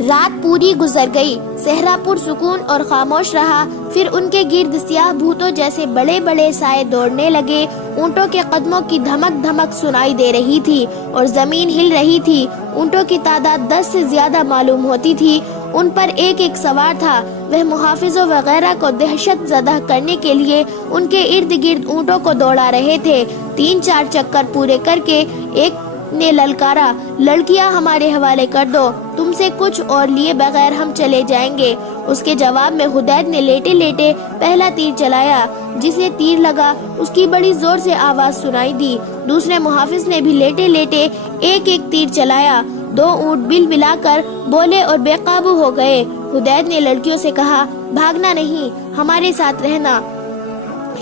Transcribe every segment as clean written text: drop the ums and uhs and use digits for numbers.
رات پوری گزر گئی، صحرا پرسکون اور خاموش رہا۔ پھر ان کے گرد سیاہ بھوتوں جیسے بڑے بڑے سائے دوڑنے لگے۔ اونٹوں کے قدموں کی دھمک دھمک سنائی دے رہی تھی اور زمین ہل رہی تھی۔ اونٹوں کی تعداد 10 سے زیادہ معلوم ہوتی تھی۔ ان پر ایک ایک سوار تھا۔ وہ محافظوں وغیرہ کو دہشت زدہ کرنے کے لیے ان کے ارد گرد اونٹوں کو دوڑا رہے تھے۔ 3-4 چکر پورے کر کے ایک نے للکارا، لڑکیاں ہمارے حوالے کر دو، تم سے کچھ اور لیے بغیر ہم چلے جائیں گے۔ اس کے جواب میں حدید نے لیٹے لیٹے پہلا تیر چلایا۔ جسے تیر لگا اس کی بڑی زور سے آواز سنائی دی۔ دوسرے محافظ نے بھی لیٹے لیٹے ایک ایک تیر چلایا۔ 2 اونٹ بل بلا کر بولے اور بے قابو ہو گئے۔ حدید نے لڑکیوں سے کہا، بھاگنا نہیں، ہمارے ساتھ رہنا۔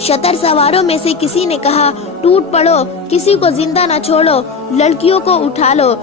شتر سواروں میں سے کسی نے کہا، ٹوٹ پڑو، کسی کو زندہ نہ چھوڑو، لڑکیوں کو اٹھا لو۔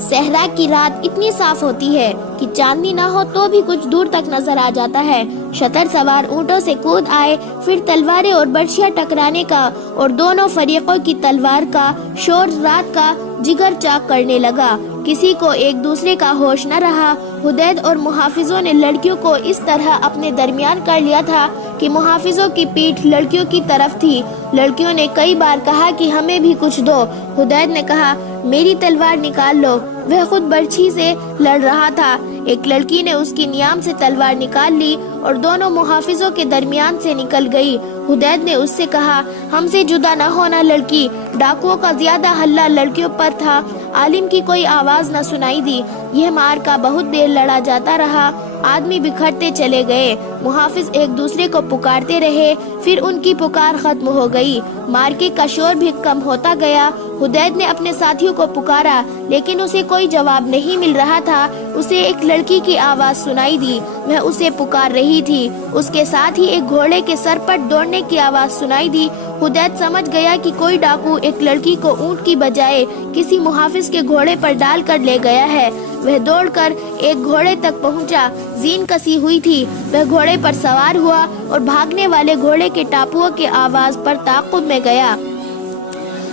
صحرا کی رات اتنی صاف ہوتی ہے کہ چاندنی نہ ہو تو بھی کچھ دور تک نظر آ جاتا ہے۔ شتر سوار اونٹوں سے کود آئے، پھر تلواریں اور برچیاں ٹکرانے کا اور دونوں فریقوں کی تلوار کا شور رات کا جگر چاک کرنے لگا۔ کسی کو ایک دوسرے کا ہوش نہ رہا۔ حدید اور محافظوں نے لڑکیوں کو اس طرح اپنے درمیان کر لیا تھا کہ محافظوں کی پیٹھ لڑکیوں کی طرف تھی۔ لڑکیوں نے کئی بار کہا کہ ہمیں بھی کچھ دو۔ حدید نے کہا، میری تلوار نکال لو۔ وہ خود برچھی سے لڑ رہا تھا۔ ایک لڑکی نے اس کی نیام سے تلوار نکال لی اور دونوں محافظوں کے درمیان سے نکل گئی۔ حدید نے اس سے کہا، ہم سے جدا نہ ہونا لڑکی۔ ڈاکوؤں کا زیادہ ہلہ لڑکیوں پر تھا۔ عالم کی کوئی آواز نہ سنائی دی۔ یہ معرکہ بہت دیر لڑا جاتا رہا۔ آدمی بکھرتے چلے گئے۔ محافظ ایک دوسرے کو پکارتے رہے، پھر ان کی پکار ختم ہو گئی۔ معرکے کا شور بھی کم ہوتا گیا۔ حدید نے اپنے ساتھیوں کو پکارا، لیکن اسے کوئی جواب نہیں مل رہا تھا۔ اسے ایک لڑکی کی آواز سنائی دی۔ وہ اسے پکار رہی تھی۔ اس کے ساتھ ہی ایک گھوڑے کے سر پر دوڑنے کی آواز سنائی دی۔ حدید سمجھ گیا کہ کوئی ڈاکو ایک لڑکی کو اونٹ کی بجائے کسی محافظ کے گھوڑے پر ڈال کر لے گیا ہے۔ وہ دوڑ کر ایک گھوڑے تک پہنچا۔ زین کسی ہوئی تھی۔ وہ گھوڑے پر سوار ہوا اور بھاگنے والے گھوڑے کے ٹاپوؤں کی آواز پر تعاقب میں گیا۔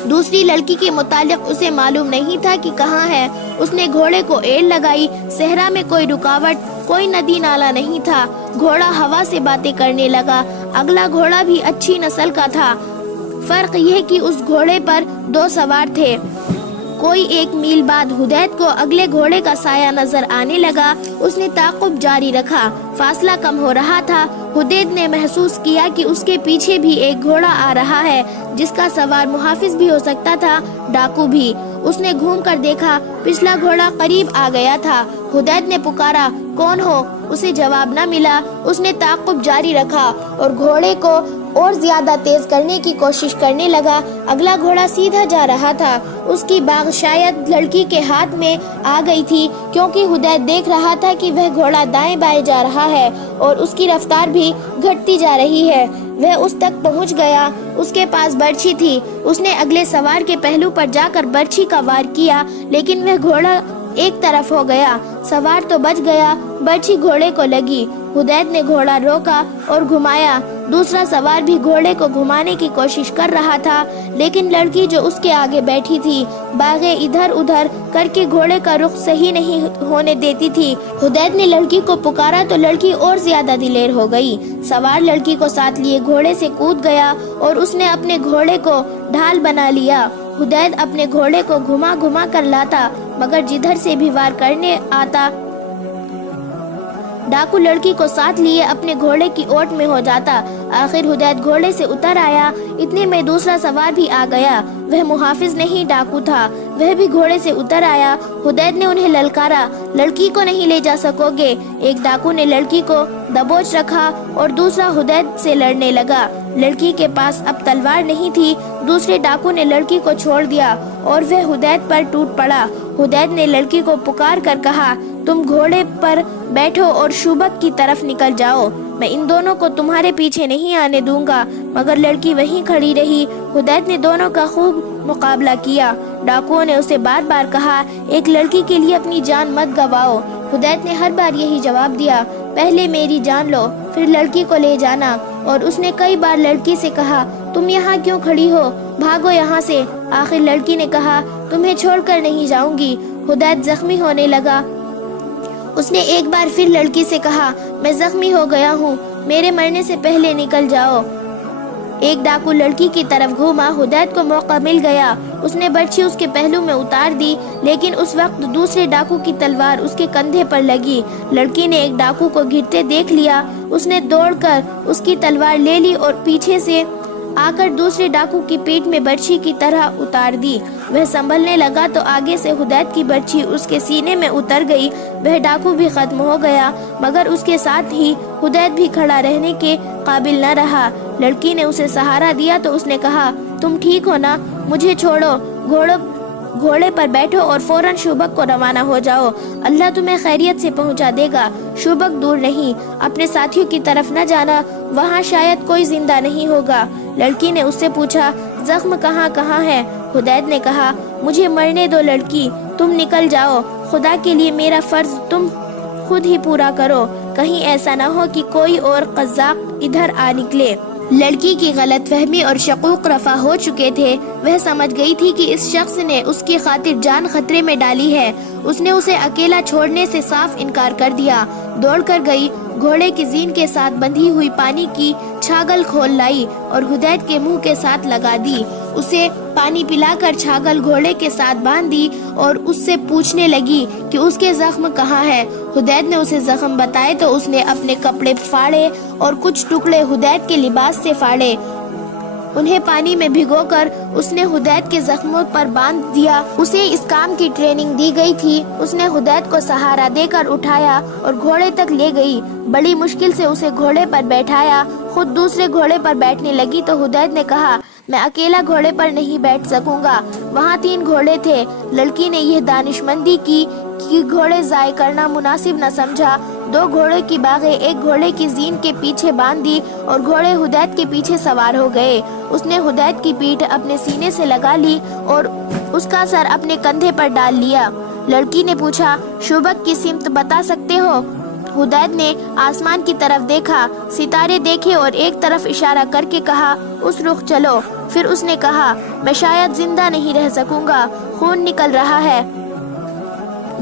دوسری لڑکی کے متعلق اسے معلوم نہیں تھا کہ کہاں ہے۔ اس نے گھوڑے کو ایڑ لگائی۔ صحرا میں کوئی رکاوٹ، کوئی ندی نالا نہیں تھا۔ گھوڑا ہوا سے باتیں کرنے لگا۔ اگلا گھوڑا بھی اچھی نسل کا تھا۔ فرق یہ کہ اس گھوڑے پر 2 سوار تھے۔ کوئی 1 میل بعد حدید کو اگلے گھوڑے کا سایہ نظر آنے لگا۔ اس نے تعاقب جاری رکھا۔ فاصلہ کم ہو رہا تھا۔ حدید نے محسوس کیا کہ اس کے پیچھے بھی ایک گھوڑا آ رہا ہے، جس کا سوار محافظ بھی ہو سکتا تھا، ڈاکو بھی۔ اس نے گھوم کر دیکھا، پچھلا گھوڑا قریب آ گیا تھا۔ حدید نے پکارا، کون ہو؟ اسے جواب نہ ملا۔ اس نے تعاقب جاری رکھا اور گھوڑے کو اور زیادہ تیز کرنے کی کوشش کرنے لگا۔ اگلا گھوڑا سیدھا جا رہا تھا۔ اس کی باغ شاید لڑکی کے ہاتھ میں آ گئی تھی، کیونکہ حدید دیکھ رہا تھا کہ وہ گھوڑا دائیں بائیں جا رہا ہے اور اس کی رفتار بھی گھٹتی جا رہی ہے۔ وہ اس تک پہنچ گیا۔ اس کے پاس برچھی تھی۔ اس نے اگلے سوار کے پہلو پر جا کر برچھی کا وار کیا، لیکن وہ گھوڑا ایک طرف ہو گیا۔ سوار تو بچ گیا، برچھی گھوڑے کو لگی۔ حدید نے گھوڑا روکا اور گھمایا۔ دوسرا سوار بھی گھوڑے کو گھمانے کی کوشش کر رہا تھا، لیکن لڑکی جو اس کے آگے بیٹھی تھی باغیں ادھر ادھر کر کے گھوڑے کا رخ صحیح نہیں ہونے دیتی تھی۔ حدید نے لڑکی کو پکارا تو لڑکی اور زیادہ دلیر ہو گئی۔ سوار لڑکی کو ساتھ لیے گھوڑے سے کود گیا اور اس نے اپنے گھوڑے کو ڈھال بنا لیا۔ حدید اپنے گھوڑے کو گھما گھما کر لاتا، مگر جدھر سے بھی وار کرنے آتا ڈاکو لڑکی کو ساتھ لیے اپنے گھوڑے کی اوٹ میں ہو جاتا۔ آخر حدید گھوڑے سے اتر آیا۔ اتنے میں دوسرا سوار بھی آ گیا۔ وہ محافظ نہیں، ڈاکو تھا۔ وہ بھی گھوڑے سے اتر آیا۔ حدید نے انہیں للکارا، لڑکی کو نہیں لے جا سکو گے۔ ایک ڈاکو نے لڑکی کو دبوچ رکھا اور دوسرا حدید سے لڑنے لگا۔ لڑکی کے پاس اب تلوار نہیں تھی۔ دوسرے ڈاکو نے لڑکی کو چھوڑ دیا اور وہ حدید پر ٹوٹ پڑا۔ حدید نے لڑکی کو پکار کر کہا، تم گھوڑے پر بیٹھو اور شوبک کی طرف نکل جاؤ۔ میں ان دونوں کو تمہارے پیچھے نہیں آنے دوں گا۔ مگر لڑکی وہیں کھڑی رہی۔ حدید نے دونوں کا خوب مقابلہ کیا۔ ڈاکوؤں نے اسے بار بار کہا، ایک لڑکی کے لیے اپنی جان مت گواؤ۔ حدید نے ہر بار یہی جواب دیا، پہلے میری جان لو، پھر لڑکی کو لے جانا۔ اور اس نے کئی بار لڑکی سے کہا، تم یہاں کیوں کھڑی ہو؟ بھاگو یہاں سے۔ آخر لڑکی نے کہا، تمہیں چھوڑ کر نہیں جاؤں گی۔ حدید زخمی ہونے لگا۔ اس نے ایک بار پھر لڑکی سے کہا، میں زخمی ہو گیا ہوں، میرے مرنے سے پہلے نکل جاؤ۔ ایک ڈاکو لڑکی کی طرف گھوما، حدید کو موقع مل گیا، اس نے برچھی اس کے پہلو میں اتار دی، لیکن اس وقت دوسرے ڈاکو کی تلوار اس کے کندھے پر لگی۔ لڑکی نے ایک ڈاکو کو گرتے دیکھ لیا، اس نے دوڑ کر اس کی تلوار لے لی اور پیچھے سے آ کر دوسرے ڈاکو کی پیٹھ میں برچھی کی طرح اتار دی۔ وہ سنبھلنے لگا تو آگے سے حدید کی برچھی اس کے سینے میں اتر گئی۔ وہ ڈاکو بھی ختم ہو گیا، مگر اس کے ساتھ ہی حدید بھی کھڑا رہنے کے قابل نہ رہا۔ لڑکی نے اسے سہارا دیا تو اس نے کہا، تم ٹھیک ہو نا؟ مجھے چھوڑو، گھوڑے پر بیٹھو اور فوراً شوبک کو روانہ ہو جاؤ، اللہ تمہیں خیریت سے پہنچا دے گا۔ شوبک دور نہیں، اپنے ساتھیوں کی طرف نہ جانا، وہاں شاید کوئی زندہ نہیں ہوگا۔ لڑکی نے اس سے پوچھا، زخم کہاں ہے؟ حدید نے کہا، مجھے مرنے دو لڑکی، تم نکل جاؤ، خدا کے لیے میرا فرض تم خود ہی پورا کرو، کہیں ایسا نہ ہو کہ کوئی اور قزاق ادھر آ نکلے۔ لڑکی کی غلط فہمی اور شکوک رفع ہو چکے تھے، وہ سمجھ گئی تھی کہ اس شخص نے اس کی خاطر جان خطرے میں ڈالی ہے۔ اس نے اسے اکیلا چھوڑنے سے صاف انکار کر دیا۔ دوڑ کر گئی، گھوڑے کی زین کے ساتھ بندھی ہوئی پانی کی چھاگل کھول لائی اور حدید کے منہ کے ساتھ لگا دی۔ اسے پانی پلا کر چھاگل گھوڑے کے ساتھ باندھ دی اور اس سے پوچھنے لگی کہ اس کے زخم کہاں ہے۔ حدید نے اسے زخم بتائے تو اس نے اپنے کپڑے پھاڑے اور کچھ ٹکڑے حدید کے لباس سے پھاڑے، انہیں پانی میں بھگو کر اس نے حدید کے زخموں پر باندھ دیا۔ اسے اس کام کی ٹریننگ دی گئی تھی۔ اس نے حدید کو سہارا دے کر اٹھایا اور گھوڑے تک لے گئی، بڑی مشکل سے اسے گھوڑے پر بیٹھایا، خود دوسرے گھوڑے پر بیٹھنے لگی تو حدید نے کہا، میں اکیلا گھوڑے پر نہیں بیٹھ سکوں گا، وہاں 3 گھوڑے تھے۔ لڑکی نے یہ دانشمندی کی کہ گھوڑے ضائع کرنا مناسب نہ سمجھا، 2 گھوڑے کی باغیں ایک گھوڑے کی زین کے پیچھے باندھ دی اور گھوڑے حدید کے پیچھے سوار ہو گئے۔ اس نے حدید کی پیٹھ اپنے سینے سے لگا لی اور اس کا سر اپنے کندھے پر ڈال لیا۔ لڑکی نے پوچھا، شوبک کی سمت بتا سکتے ہو؟ حدید نے آسمان کی طرف دیکھا، ستارے دیکھے اور ایک طرف اشارہ کر کے کہا، اس رخ چلو۔ پھر اس نے کہا، میں شاید زندہ نہیں رہ سکوں گا، خون نکل رہا ہے،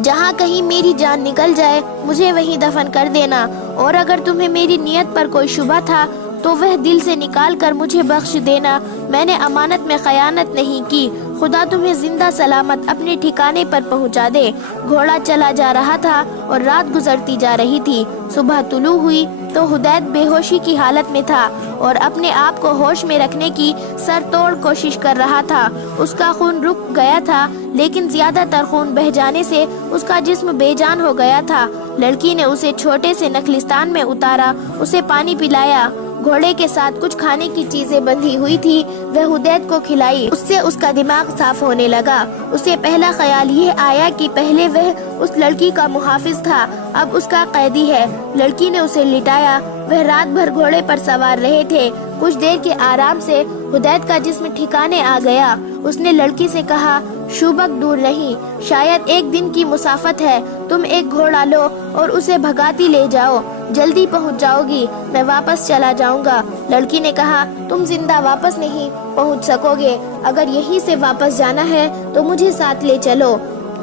جہاں کہیں میری جان نکل جائے مجھے وہیں دفن کر دینا، اور اگر تمہیں میری نیت پر کوئی شبہ تھا تو وہ دل سے نکال کر مجھے بخش دینا، میں نے امانت میں خیانت نہیں کی، خدا تمہیں زندہ سلامت اپنے ٹھکانے پر پہنچا دے۔ گھوڑا چلا جا رہا تھا اور رات گزرتی جا رہی تھی۔ صبح طلوع ہوئی تو حدید بے ہوشی کی حالت میں تھا اور اپنے آپ کو ہوش میں رکھنے کی سر توڑ کوشش کر رہا تھا۔ اس کا خون رک گیا تھا، لیکن زیادہ تر خون بہہ جانے سے اس کا جسم بے جان ہو گیا تھا۔ لڑکی نے اسے چھوٹے سے نخلستان میں اتارا، اسے پانی پلایا، گھوڑے کے ساتھ کچھ کھانے کی چیزیں بندھی ہوئی تھی، وہ حدید کو کھلائی۔ اس سے اس کا دماغ صاف ہونے لگا۔ اسے پہلا خیال یہ آیا کہ پہلے وہ اس لڑکی کا محافظ تھا، اب اس کا قیدی ہے۔ لڑکی نے اسے لٹایا، وہ رات بھر گھوڑے پر سوار رہے تھے۔ کچھ دیر کے آرام سے حدید کا جسم ٹھکانے آ گیا۔ اس نے لڑکی سے کہا، شوبک دور نہیں، شاید 1 دن کی مسافت ہے، تم ایک گھوڑا لو اور اسے بھگاتی لے جاؤ، جلدی پہنچ جاؤ گی، میں واپس چلا جاؤں گا۔ لڑکی نے کہا، تم زندہ واپس نہیں پہنچ سکو گے، اگر یہیں سے واپس جانا ہے تو مجھے ساتھ لے چلو،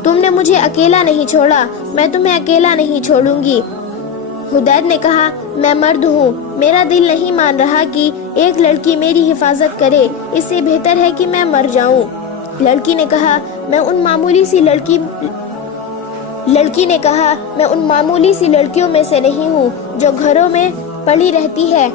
تم نے مجھے اکیلا نہیں چھوڑا، میں تمہیں اکیلا نہیں چھوڑوں گی۔ حدید نے کہا، میں مرد ہوں، میرا دل نہیں مان رہا کہ ایک لڑکی میری حفاظت کرے، اس سے بہتر ہے کہ میں مر جاؤں۔ لڑکی نے کہا، میں ان معمولی سی لڑکیوں میں سے نہیں ہوں جو گھروں میں پڑی رہتی ہے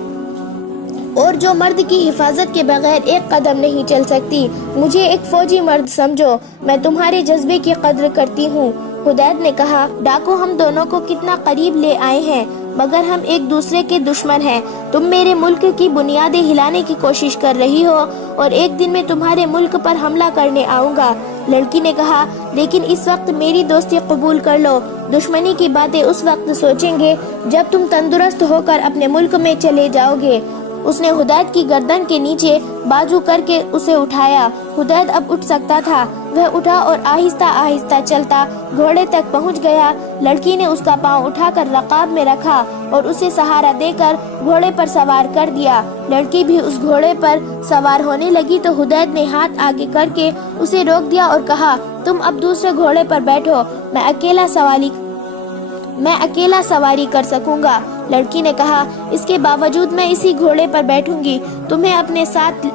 اور جو مرد کی حفاظت کے بغیر ایک قدم نہیں چل سکتی، مجھے ایک فوجی مرد سمجھو، میں تمہارے جذبے کی قدر کرتی ہوں۔ حدید نے کہا، ڈاکو ہم دونوں کو کتنا قریب لے آئے ہیں، مگر ہم ایک دوسرے کے دشمن ہیں، تم میرے ملک کی بنیادیں ہلانے کی کوشش کر رہی ہو اور ایک دن میں تمہارے ملک پر حملہ کرنے آؤں گا۔ لڑکی نے کہا، لیکن اس وقت میری دوستی قبول کر لو، دشمنی کی باتیں اس وقت سوچیں گے جب تم تندرست ہو کر اپنے ملک میں چلے جاؤ گے۔ اس نے حدید کی گردن کے نیچے بازو کر کے اسے اٹھایا۔ حدید اب اٹھ سکتا تھا، وہ اٹھا اور آہستہ آہستہ چلتا گھوڑے تک پہنچ گیا۔ لڑکی نے اس کا پاؤں اٹھا کر رقاب میں رکھا اور اسے سہارا دے کر گھوڑے پر سوار کر دیا۔ لڑکی بھی اس گھوڑے پر سوار ہونے لگی تو حدید نے ہاتھ آگے کر کے اسے روک دیا اور کہا، تم اب دوسرے گھوڑے پر بیٹھو، میں میں اکیلا سواری کر سکوں گا۔ لڑکی نے کہا اس کے باوجود میں اسی گھوڑے پر بیٹھوں گی، تمہیں اپنے ساتھ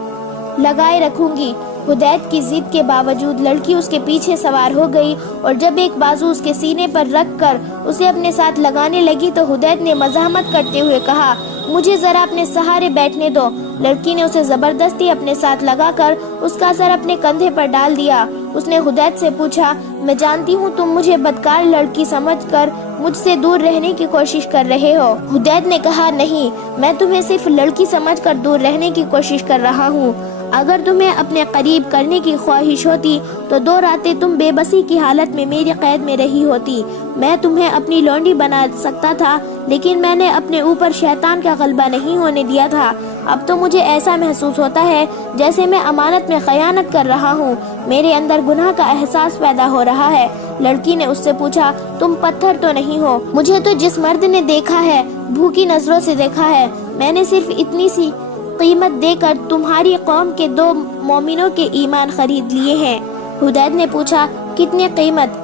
لگائے رکھوں گی۔ حدید کی ضد کے باوجود لڑکی اس کے پیچھے سوار ہو گئی اور جب ایک بازو اس کے سینے پر رکھ کر اسے اپنے ساتھ لگانے لگی تو حدید نے مزاحمت کرتے ہوئے کہا مجھے ذرا اپنے سہارے بیٹھنے دو۔ لڑکی نے اسے زبردستی اپنے ساتھ لگا کر اس کا سر اپنے کندھے پر ڈال دیا۔ اس نے حدید سے پوچھا میں جانتی ہوں تم مجھے بدکار لڑکی سمجھ کر مجھ سے دور رہنے کی کوشش کر رہے ہو۔ حدید نے کہا نہیں، میں تمہیں صرف لڑکی سمجھ کر دور رہنے کی کوشش کر رہا ہوں۔ اگر تمہیں اپنے قریب کرنے کی خواہش ہوتی تو 2 راتیں تم بے بسی کی حالت میں میری قید میں رہی ہوتی۔ میں تمہیں اپنی لونڈی بنا سکتا تھا لیکن میں نے اپنے اوپر شیطان کا غلبہ نہیں ہونے دیا تھا۔ اب تو مجھے ایسا محسوس ہوتا ہے جیسے میں امانت میں خیانت کر رہا ہوں، میرے اندر گناہ کا احساس پیدا ہو رہا ہے۔ لڑکی نے اس سے پوچھا تم پتھر تو نہیں ہو؟ مجھے تو جس مرد نے دیکھا ہے بھوکی نظروں سے دیکھا ہے، میں نے صرف اتنی سی قیمت دے کر تمہاری قوم کے 2 مومنوں کے ایمان خرید لیے ہیں۔ حدید نے پوچھا کتنی قیمت؟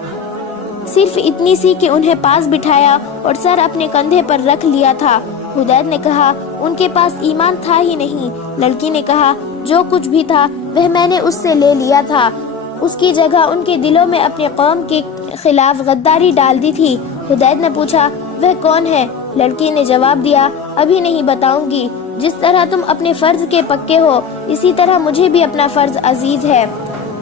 صرف اتنی سی کہ انہیں پاس بٹھایا اور سر اپنے کندھے پر رکھ لیا تھا۔ حدید نے کہا ان کے پاس ایمان تھا ہی نہیں۔ لڑکی نے کہا جو کچھ بھی تھا وہ میں نے اس سے لے لیا تھا، اس کی جگہ ان کے دلوں میں اپنے قوم کے خلاف غداری ڈال دی تھی۔ حدید نے پوچھا وہ کون ہے؟ لڑکی نے جواب دیا ابھی نہیں بتاؤں گی، جس طرح تم اپنے فرض کے پکے ہو اسی طرح مجھے بھی اپنا فرض عزیز ہے۔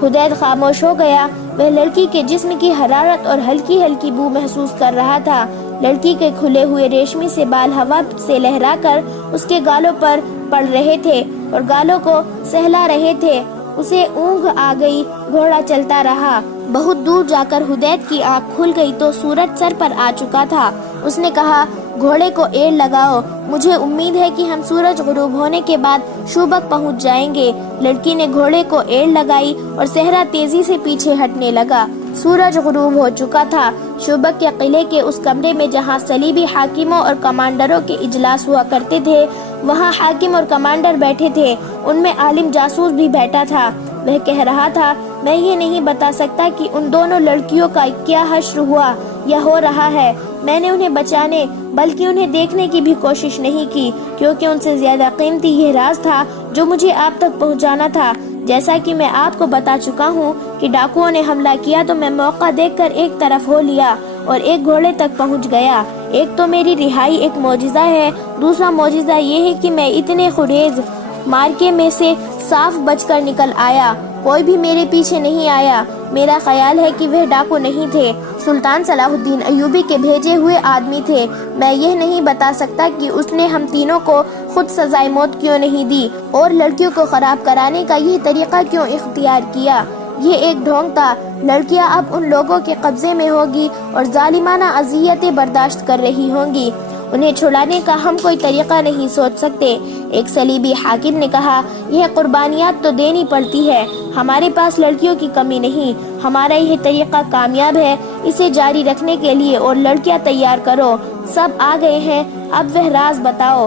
حدید خاموش ہو گیا، وہ لڑکی کے جسم کی حرارت اور ہلکی ہلکی بو محسوس کر رہا تھا۔ لڑکی کے کھلے ہوئے ریشمی سے بال ہوا سے لہرا کر اس کے گالوں پر پڑ رہے تھے اور گالوں کو سہلا رہے تھے۔ اسے اونگ آ گئی، گھوڑا چلتا رہا۔ بہت دور جا کر حدید کی آنکھ کھل گئی تو سورج سر پر آ چکا تھا۔ اس نے کہا گھوڑے کو ایڑ لگاؤ، مجھے امید ہے کہ ہم سورج غروب ہونے کے بعد شوبک پہنچ جائیں گے۔ لڑکی نے گھوڑے کو ایڑ لگائی اور صحرا تیزی سے پیچھے ہٹنے لگا۔ سورج غروب ہو چکا تھا۔ شوبک کے قلعے کے اس کمرے میں جہاں صلیبی حاکموں اور کمانڈروں کے اجلاس ہوا کرتے تھے وہاں حاکم اور کمانڈر بیٹھے تھے، ان میں عالم جاسوس بھی بیٹھا تھا۔ وہ کہہ رہا تھا میں یہ نہیں بتا سکتا کہ ان دونوں لڑکیوں کا کیا حشر ہوا یا ہو رہا ہے۔ میں نے انہیں بچانے بلکہ انہیں دیکھنے کی بھی کوشش نہیں کی کیونکہ ان سے زیادہ قیمتی یہ راز تھا جو مجھے آپ تک پہنچانا تھا۔ جیسا کہ میں آپ کو بتا چکا ہوں کہ ڈاکوؤں نے حملہ کیا تو میں موقع دیکھ کر ایک طرف ہو لیا اور ایک گھوڑے تک پہنچ گیا۔ ایک تو میری رہائی ایک معجزہ ہے، دوسرا معجزہ یہ ہے کہ میں اتنے خریز مارکے میں سے صاف بچ کر نکل آیا، کوئی بھی میرے پیچھے نہیں آیا۔ میرا خیال ہے کہ وہ ڈاکو نہیں تھے، سلطان صلاح الدین ایوبی کے بھیجے ہوئے آدمی تھے۔ میں یہ نہیں بتا سکتا کہ اس نے ہم تینوں کو خود سزائے موت کیوں نہیں دی اور لڑکیوں کو خراب کرانے کا یہ طریقہ کیوں اختیار کیا۔ یہ ایک ڈھونگ تھا۔ لڑکیاں اب ان لوگوں کے قبضے میں ہوگی اور ظالمانہ اذیتیں برداشت کر رہی ہوں گی، انہیں چھڑانے کا ہم کوئی طریقہ نہیں سوچ سکتے۔ ایک صلیبی حاکم نے کہا یہ قربانیات تو دینی پڑتی ہے، ہمارے پاس لڑکیوں کی کمی نہیں، ہمارا یہ طریقہ کامیاب ہے، اسے جاری رکھنے کے لیے اور لڑکیاں تیار کرو۔ سب آ گئے ہیں، اب وہ راز بتاؤ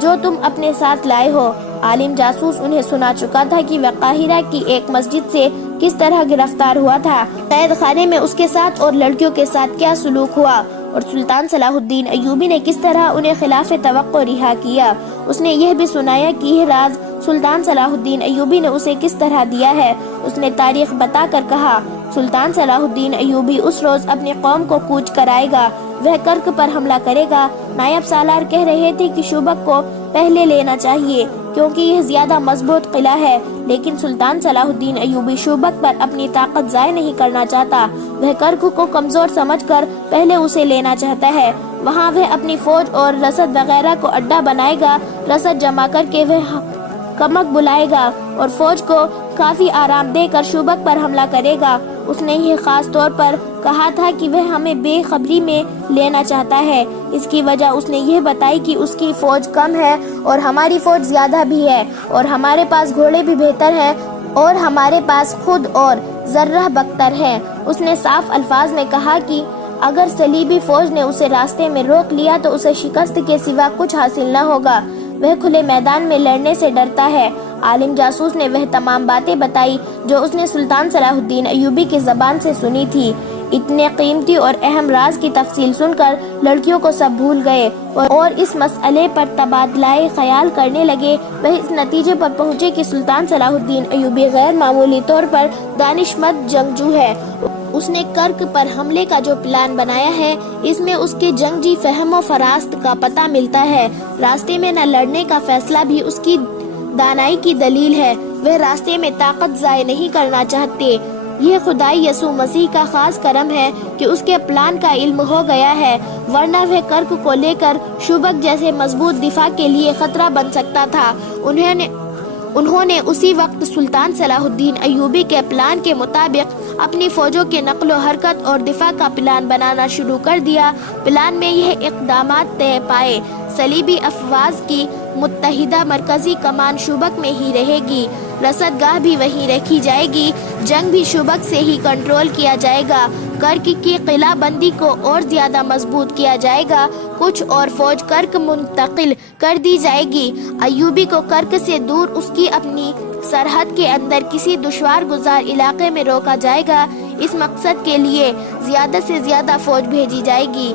جو تم اپنے ساتھ لائے ہو۔ عالم جاسوس انہیں سنا چکا تھا کہ وہ قاہرہ کی ایک مسجد سے کس طرح گرفتار ہوا تھا، قید خانے میں اس کے ساتھ اور لڑکیوں کے ساتھ کیا سلوک ہوا اور سلطان صلاح الدین ایوبی نے کس طرح انہیں خلاف توقع رہا کیا۔ اس نے یہ بھی سنایا کہ یہ راز سلطان صلاح الدین ایوبی نے اسے کس طرح دیا ہے۔ اس نے تاریخ بتا کر کہا سلطان صلاح الدین ایوبی اس روز اپنی قوم کو کوچ کرائے گا، وہ کرک پر حملہ کرے گا۔ نائب سالار کہہ رہے تھے کہ شوبک کو پہلے لینا چاہیے کیونکہ یہ زیادہ مضبوط قلعہ ہے، لیکن سلطان صلاح الدین ایوبی شوبک پر اپنی طاقت ضائع نہیں کرنا چاہتا، وہ کرک کو کمزور سمجھ کر پہلے اسے لینا چاہتا ہے۔ وہاں وہ اپنی فوج اور رسد وغیرہ کو اڈا بنائے گا، رسد جمع کر کے وہ کمک بلائے گا اور فوج کو کافی آرام دے کر شوبک پر حملہ کرے گا۔ اس نے یہ خاص طور پر کہا تھا کہ وہ ہمیں بے خبری میں لینا چاہتا ہے، اس کی وجہ اس نے یہ بتائی کہ اس کی فوج کم ہے اور ہماری فوج زیادہ بھی ہے اور ہمارے پاس گھوڑے بھی بہتر ہیں اور ہمارے پاس خود اور ذرہ بختر ہے۔ اس نے صاف الفاظ میں کہا کہ اگر صلیبی فوج نے اسے راستے میں روک لیا تو اسے شکست کے سوا کچھ حاصل نہ ہوگا، وہ کھلے میدان میں لڑنے سے ڈرتا ہے۔ عالم جاسوس نے وہ تمام باتیں بتائی جو اس نے سلطان صلاح الدین ایوبی کی زبان سے سنی تھی۔ اتنے قیمتی اور اہم راز کی تفصیل سن کر لڑکیوں کو سب بھول گئے اور اس مسئلے پر تبادلہ خیال کرنے لگے۔ وہ اس نتیجے پر پہنچے کہ سلطان صلاح الدین ایوبی غیر معمولی طور پر دانشمند جنگجو ہے۔ اس نے کرک پر حملے کا جو پلان بنایا ہے، اس میں اس کے جنگی فہم و فراست کا پتہ ملتا ہے۔ راستے میں نہ لڑنے کا فیصلہ بھی اس کی دانائی کی دلیل ہے۔ وہ راستے میں طاقت ضائع نہیں کرنا چاہتے۔ یہ خدائی یسوع مسیح کا خاص کرم ہے کہ اس کے پلان کا علم ہو گیا ہے، ورنہ وہ کرک کو لے کر شوبک جیسے مضبوط دفاع کے لیے خطرہ بن سکتا تھا۔ انہوں نے اسی وقت سلطان صلاح الدین ایوبی کے پلان کے مطابق اپنی فوجوں کے نقل و حرکت اور دفاع کا پلان بنانا شروع کر دیا۔ پلان میں یہ اقدامات طے پائے: صلیبی افواج کی متحدہ مرکزی کمان شوبک میں ہی رہے گی، رسد گاہ بھی وہیں رکھی جائے گی، جنگ بھی شوبک سے ہی کنٹرول کیا جائے گا، کرک کی قلعہ بندی کو اور زیادہ مضبوط کیا جائے گا، کچھ اور فوج کرک منتقل کر دی جائے گی، ایوبی کو کرک سے دور اس کی اپنی سرحد کے اندر کسی دشوار گزار علاقے میں روکا جائے گا۔ اس مقصد کے لیے زیادہ سے زیادہ فوج بھیجی جائے گی۔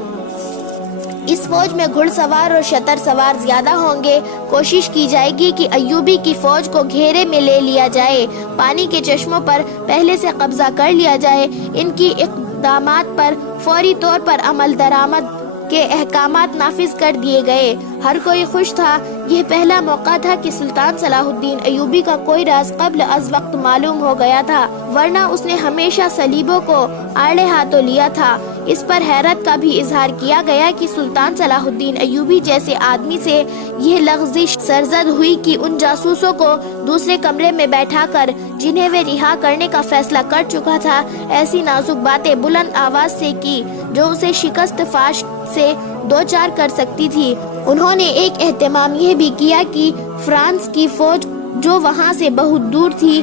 اس فوج میں گھڑ سوار اور شتر سوار زیادہ ہوں گے۔ کوشش کی جائے گی کہ ایوبی کی فوج کو گھیرے میں لے لیا جائے، پانی کے چشموں پر پہلے سے قبضہ کر لیا جائے، ان کی اقدامات پر فوری طور پر عمل درآمد کے احکامات نافذ کر دیے گئے۔ ہر کوئی خوش تھا۔ یہ پہلا موقع تھا کہ سلطان صلاح الدین ایوبی کا کوئی راز قبل از وقت معلوم ہو گیا تھا، ورنہ اس نے ہمیشہ صلیبوں کو آڑے ہاتھوں لیا تھا۔ اس پر حیرت کا بھی اظہار کیا گیا کہ سلطان صلاح الدین ایوبی جیسے آدمی سے یہ لغزش سرزد ہوئی کہ ان جاسوسوں کو دوسرے کمرے میں بیٹھا کر، جنہیں وہ رہا کرنے کا فیصلہ کر چکا تھا، ایسی نازک باتیں بلند آواز سے کی جو اسے شکست فاش سے دوچار کر سکتی تھی۔ انہوں نے ایک اہتمام یہ بھی کیا کہ فرانس کی فوج جو وہاں سے بہت دور تھی،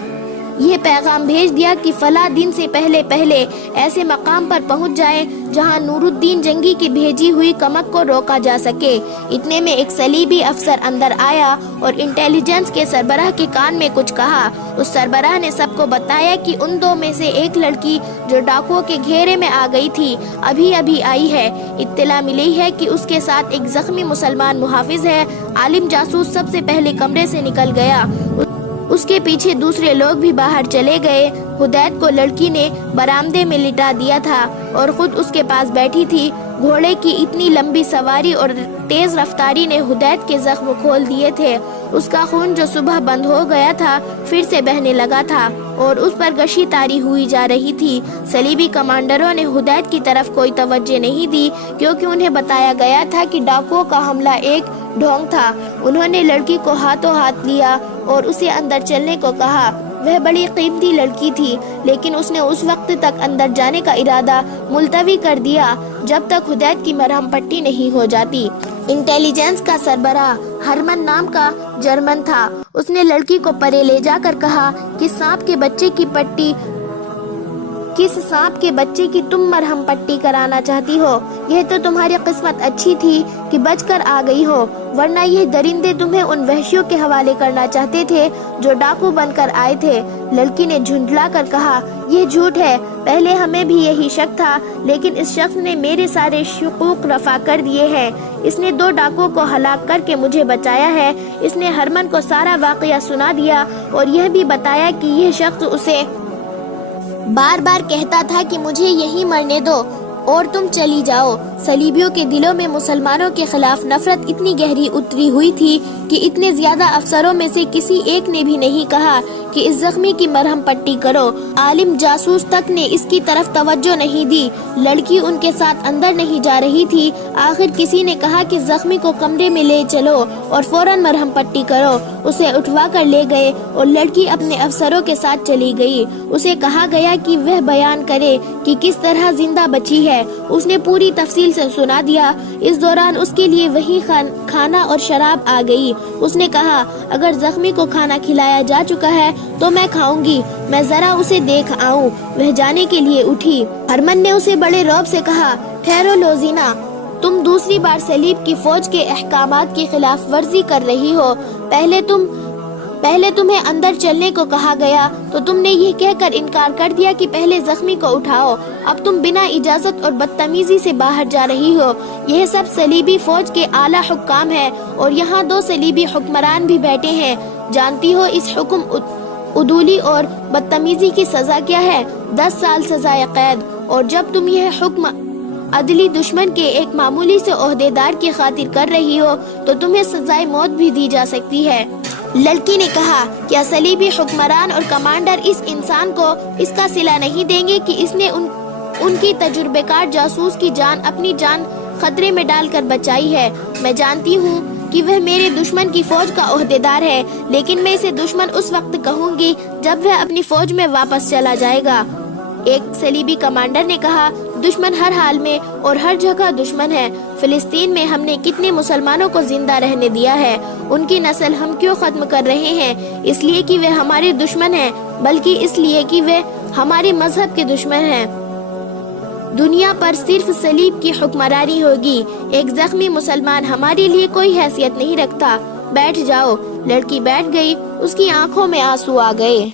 یہ پیغام بھیج دیا کہ فلاں دن سے پہلے ایسے مقام پر پہنچ جائے جہاں نور الدین جنگی کی بھیجی ہوئی کمک کو روکا جا سکے۔ اتنے میں ایک صلیبی افسر اندر آیا اور انٹیلیجنس کے سربراہ کے کان میں کچھ کہا۔ اس سربراہ نے سب کو بتایا کہ ان دو میں سے ایک لڑکی جو ڈاکوؤں کے گھیرے میں آ گئی تھی ابھی آئی ہے۔ اطلاع ملی ہے کہ اس کے ساتھ ایک زخمی مسلمان محافظ ہے۔ عالم جاسوس سب سے پہلے کمرے سے نکل گیا، اس کے پیچھے دوسرے لوگ بھی باہر چلے گئے۔ ہدایت کو لڑکی نے برآمدے میں لٹا دیا تھا اور خود اس کے پاس بیٹھی تھی۔ گھوڑے کی اتنی لمبی سواری اور تیز رفتاری نے ہدایت کے زخم کھول دیے تھے۔ اس کا خون جو صبح بند ہو گیا تھا پھر سے بہنے لگا تھا اور اس پر غشی طاری ہوئی جا رہی تھی۔ صلیبی کمانڈروں نے ہدایت کی طرف کوئی توجہ نہیں دی کیونکہ انہیں بتایا گیا تھا کہ ڈاکوؤں کا حملہ ایک ڈھونگ تھا۔ انہوں نے لڑکی کو ہاتھوں ہاتھ لیا اور اسے اندر چلنے کو کہا۔ وہ بڑی قیمتی لڑکی تھی، لیکن اس نے اس وقت تک اندر جانے کا ارادہ ملتوی کر دیا جب تک ہدایت کی مرہم پٹی نہیں ہو جاتی۔ انٹیلیجنس کا سربراہ ہرمن نام کا جرمن تھا۔ اس نے لڑکی کو پرے لے جا کر کہا کہ کس سانپ کے بچے کی تم مرہم پٹی کرانا چاہتی ہو؟ یہ تو تمہاری قسمت اچھی تھی کہ بچ کر آ گئی ہو، ورنہ یہ درندے تمہیں ان وحشیوں کے حوالے کرنا چاہتے تھے جو ڈاکو بن کر آئے تھے۔ لڑکی نے جھنجھلا کر کہا، یہ جھوٹ ہے، پہلے ہمیں بھی یہی شک تھا، لیکن اس شخص نے میرے سارے شکوک رفع کر دیے ہیں۔ اس نے 2 ڈاکوؤں کو ہلاک کر کے مجھے بچایا ہے۔ اس نے ہرمن کو سارا واقعہ سنا دیا اور یہ بھی بتایا کہ یہ شخص اسے بار بار کہتا تھا کہ مجھے یہیں مرنے دو اور تم چلی جاؤ۔ صلیبیوں کے دلوں میں مسلمانوں کے خلاف نفرت اتنی گہری اتری ہوئی تھی کہ اتنے زیادہ افسروں میں سے کسی ایک نے بھی نہیں کہا کہ اس زخمی کی مرہم پٹی کرو۔ عالم جاسوس تک نے اس کی طرف توجہ نہیں دی۔ لڑکی ان کے ساتھ اندر نہیں جا رہی تھی۔ آخر کسی نے کہا کہ زخمی کو کمرے میں لے چلو اور فوراً مرہم پٹی کرو۔ اسے اٹھوا کر لے گئے اور لڑکی اپنے افسروں کے ساتھ چلی گئی۔ اسے کہا گیا کہ وہ بیان کرے کہ کس طرح زندہ بچی ہے۔ اس نے پوری تفصیل سے سنا دیا۔ اس دوران اس کے لیے وہی کھانا اور شراب آ گئی۔ اس نے کہا، اگر زخمی کو کھانا کھلایا جا چکا ہے تو میں کھاؤں گی، میں ذرا اسے دیکھ آؤں۔ وہ جانے کے لیے اٹھی۔ ہرمن نے اسے بڑے رعب سے کہا، ٹھہرو لوزینا، تم دوسری بار صلیب کی فوج کے احکامات کی خلاف ورزی کر رہی ہو۔ پہلے تم پہلے تمہیں اندر چلنے کو کہا گیا تو تم نے یہ کہہ کر انکار کر دیا کہ پہلے زخمی کو اٹھاؤ، اب تم بنا اجازت اور بدتمیزی سے باہر جا رہی ہو۔ یہ سب صلیبی فوج کے اعلیٰ حکام ہیں اور یہاں 2 صلیبی حکمران بھی بیٹھے ہیں۔ جانتی ہو اس حکم عدولی اور بدتمیزی کی سزا کیا ہے؟ 10 سال سزائے قید۔ اور جب تم یہ حکم عدلی دشمن کے ایک معمولی سے عہدیدار کی خاطر کر رہی ہو تو تمہیں سزائے موت بھی دی جا سکتی ہے۔ لڑکی نے کہا، کیا صلیبی حکمران اور کمانڈر اس انسان کو اس کا صلہ نہیں دیں گے کہ اس نے ان کی تجربہ کار جاسوس کی جان اپنی جان خطرے میں ڈال کر بچائی ہے؟ میں جانتی ہوں کہ وہ میرے دشمن کی فوج کا عہدیدار ہے، لیکن میں اسے دشمن اس وقت کہوں گی جب وہ اپنی فوج میں واپس چلا جائے گا۔ ایک صلیبی کمانڈر نے کہا، دشمن ہر حال میں اور ہر جگہ دشمن ہے۔ فلسطین میں ہم نے کتنے مسلمانوں کو زندہ رہنے دیا ہے، ان کی نسل ہم کیوں ختم کر رہے ہیں؟ اس لیے کہ وہ ہمارے دشمن ہیں، بلکہ اس لیے کہ وہ ہمارے مذہب کے دشمن ہیں۔ دنیا پر صرف صلیب کی حکمرانی ہوگی، ایک زخمی مسلمان ہمارے لیے کوئی حیثیت نہیں رکھتا۔ بیٹھ جاؤ۔ لڑکی بیٹھ گئی، اس کی آنکھوں میں آنسو آ گئے۔